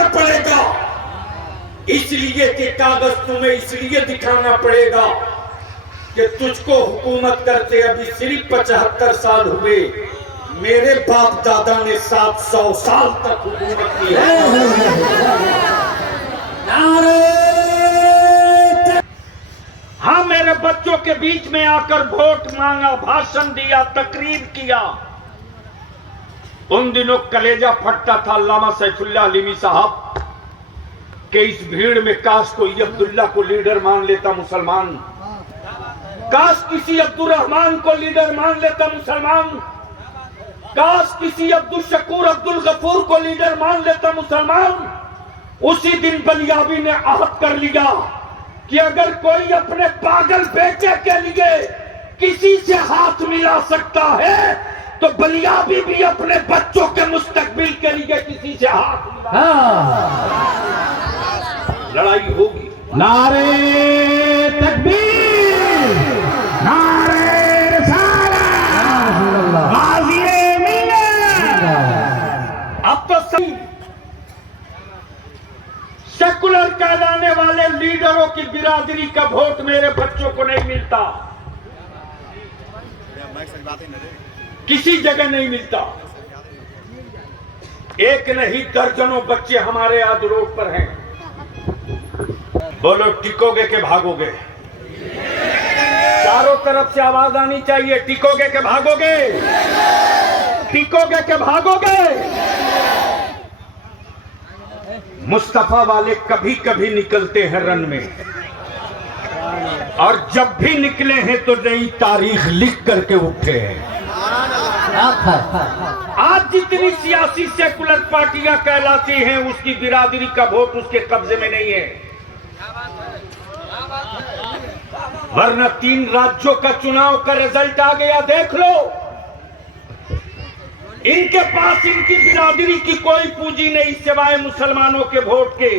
दिखाना पड़ेगा, इसलिए कि कागज तुम्हें इसलिए दिखाना पड़ेगा कि तुझको हुकूमत करते अभी सिर्फ 75 साल हुए, मेरे बाप दादा ने 700 साल तक हुकूमत की है। हाँ, मेरे बच्चों के बीच में आकर वोट मांगा, भाषण दिया, तकरीर किया। उन दिनों कलेजा फटता था अल्लामा सैफुल्लाह अलीमी साहब के इस भीड़ में काश कोई अब्दुल्ला को लीडर मान लेता मुसलमान, काश किसी अब्दुल रहमान को लीडर मान लेता मुसलमान, काश किसी अब्दुल शकूर अब्दुल गफूर को लीडर मान लेता मुसलमान। उसी दिन बलियाबी ने आहद कर लिया कि अगर कोई अपने पागल बेटे के लिए किसी से हाथ मिला सकता है तो बलियाबी भी अपने बच्चों के मुस्तकबिल के लिए किसी से हाथ मिला। लड़ाई होगी। नारे तकबीर, नारे रिसालत, गाज़िए मिल्लत। अब तो सही सेकुलर कहलाने वाले लीडरों की बिरादरी का वोट मेरे बच्चों को नहीं मिलता, किसी जगह नहीं मिलता। एक नहीं दर्जनों बच्चे हमारे आज रोड पर हैं। बोलो टिकोगे के भागोगे? चारों तरफ से आवाज आनी चाहिए, टिकोगे के भागोगे? टिकोगे के भागोगे? मुस्तफा वाले कभी कभी निकलते हैं रन में, और जब भी निकले हैं तो नई तारीख लिख करके उठे हैं। आज जितनी सियासी सेकुलर पार्टियां कहलाती हैं उसकी बिरादरी का वोट उसके कब्जे में नहीं है, वरना 3 राज्यों का चुनाव का रिजल्ट आ गया, देख लो। इनके पास इनकी बिरादरी की कोई पूंजी नहीं सिवाय मुसलमानों के वोट के,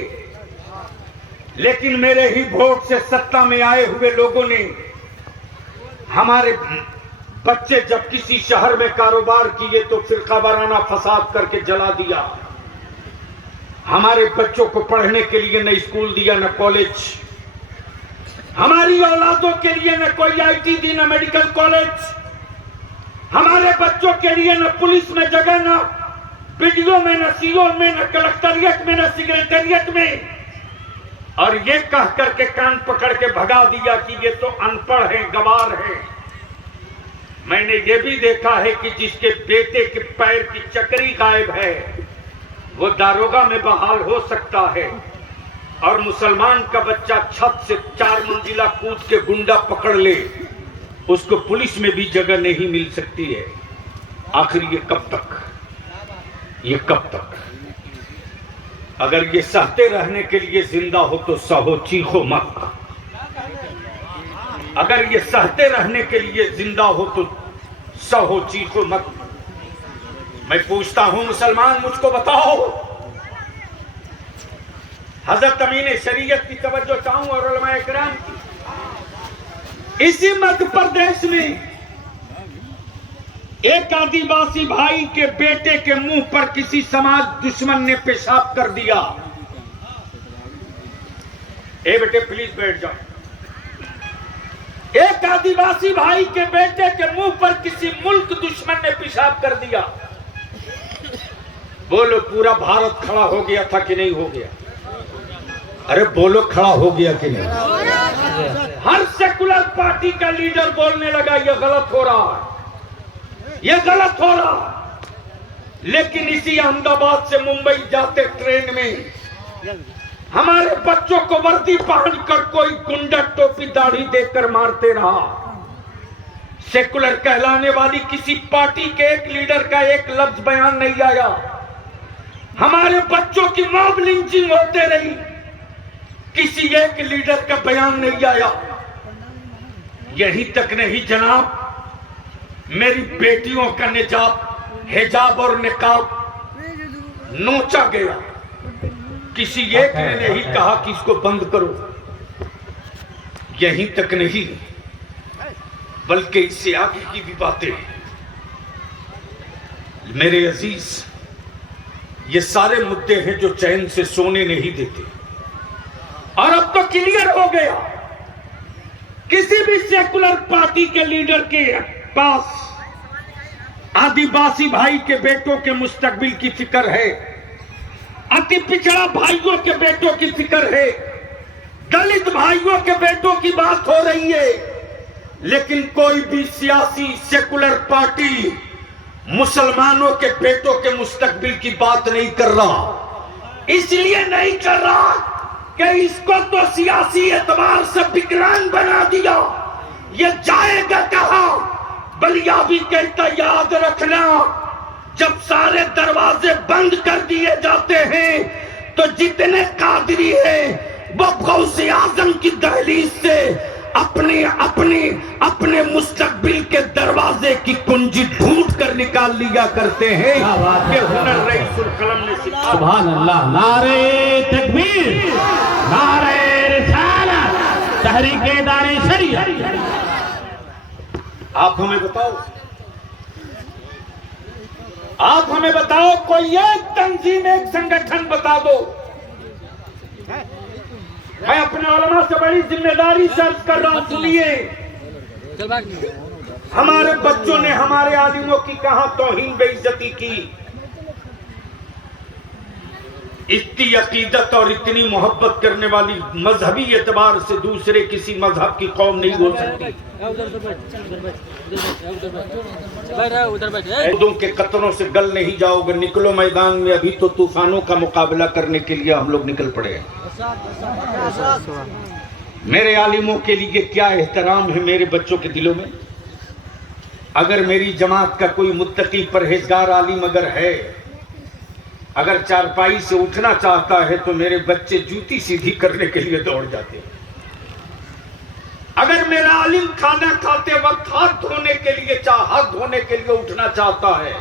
लेकिन मेरे ही वोट से सत्ता में आए हुए लोगों ने हमारे बच्चे जब किसी शहर में कारोबार किए तो फिरका वाराना फसाद करके जला दिया। हमारे बच्चों को पढ़ने के लिए न स्कूल दिया न कॉलेज, हमारी औलादों के लिए न कोई आईटी दी न मेडिकल कॉलेज, हमारे बच्चों के लिए न पुलिस में जगह, न बीडीओ में, न सीओ में, न कलेक्टरिएट में, न सेक्रेटेरिएट में, और ये कह करके कान पकड़ के भगा दिया कि ये तो अनपढ़ है, गवार है। मैंने ये भी देखा है कि जिसके बेटे के पैर की चकरी गायब है वो दारोगा में बहाल हो सकता है, और मुसलमान का बच्चा छत से 4 मंजिला कूद के गुंडा पकड़ ले उसको पुलिस में भी जगह नहीं मिल सकती है। आखिर ये कब तक, ये कब तक? अगर ये सहते रहने के लिए जिंदा हो तो सहो, चीखो मत। अगर ये सहते रहने के लिए जिंदा हो तो सहो, चीखो मत। मैं पूछता हूं मुसलमान, मुझको बताओ, हजरत अमीन शरीयत की तवज्जो चाहूं और उलमा इकराम की। इसी मध्य प्रदेश में एक आदिवासी भाई के बेटे के मुंह पर किसी समाज दुश्मन ने पेशाब कर दिया। ए बेटे प्लीज बैठ जाओ। एक आदिवासी भाई के बेटे के मुंह पर किसी मुल्क दुश्मन ने पेशाब कर दिया। बोलो पूरा भारत खड़ा हो गया था कि नहीं हो गया? अरे बोलो खड़ा हो गया कि नहीं? हर सेकुलर पार्टी का लीडर बोलने लगा ये गलत हो रहा है, ये गलत हो रहा है। लेकिन इसी अहमदाबाद से मुंबई जाते ट्रेन में हमारे बच्चों को वर्दी पहनकर कोई गुंडा टोपी दाढ़ी देकर मारते रहा। सेकुलर कहलाने वाली किसी पार्टी के एक लीडर का एक लफ्ज बयान नहीं आया। हमारे बच्चों की मॉब लिंचिंग होते रही, किसी एक लीडर का बयान नहीं आया। यही तक नहीं जनाब, मेरी बेटियों का निजाब, हिजाब और निकाब नोचा गया, किसी एक ने नहीं कहा कि इसको बंद करो। यहीं तक नहीं बल्कि इससे आगे की भी बातें। मेरे अजीज, ये सारे मुद्दे हैं जो चैन से सोने नहीं देते। और अब तो क्लियर हो गया, किसी भी सेकुलर पार्टी के लीडर के पास आदिवासी भाई के बेटों के मुस्तकबिल की फिक्र है, अति पिछड़ा भाइयों के बेटों की फिक्र है, दलित भाइयों के बेटों की बात हो रही है, लेकिन कोई भी सियासी सेकुलर पार्टी मुसलमानों के बेटों के मुस्तकबिल की बात नहीं कर रहा। इसलिए नहीं कर रहा कि इसको तो सियासी एतबार से विकलांग बना दिया, ये जाएगा कहां? बलिया भी कहता याद रखना, जब सारे दरवाजे बंद कर दिए जाते हैं तो जितने कादरी हैं वो गौसे आजम की दहलीज से अपने अपने अपने मुस्तकबिल के दरवाजे की कुंजी ढूंढ कर निकाल लिया करते हैं। ये हुनर रईसुल कलम ने सिखाया। सुभान अल्लाह। नारे तकबीर, नारे रिसालत, तहरीके दारे शरीयत। आप हमें बताओ, आप हमें बताओ, कोई एक तंजीम, एक संगठन बता दो। मैं अपने उलमा से बड़ी जिम्मेदारी से अर्ज कर रहा हूं, सुनिए, हमारे बच्चों ने हमारे आलिमों की कहां तौहीन बेइज्जती की। इतनी अकीदत और इतनी मोहब्बत करने वाली मजहबी एतबार से दूसरे किसी मजहब की कौम नहीं हो सकती। उर्दू के कतरों से गल नहीं जाओगे, निकलो मैदान में, अभी तो तूफानों का मुकाबला करने के लिए हम लोग निकल पड़े हैं। मेरे आलिमों के लिए क्या एहतराम है मेरे बच्चों के दिलों में। अगर मेरी जमात का कोई मुत्तकी परहेजगार आलिम अगर है, अगर चारपाई से उठना चाहता है तो मेरे बच्चे जूती सीधी करने के लिए दौड़ जाते हैं। अगर मेरा आलिम खाना खाते वक्त हाथ धोने के लिए उठना चाहता है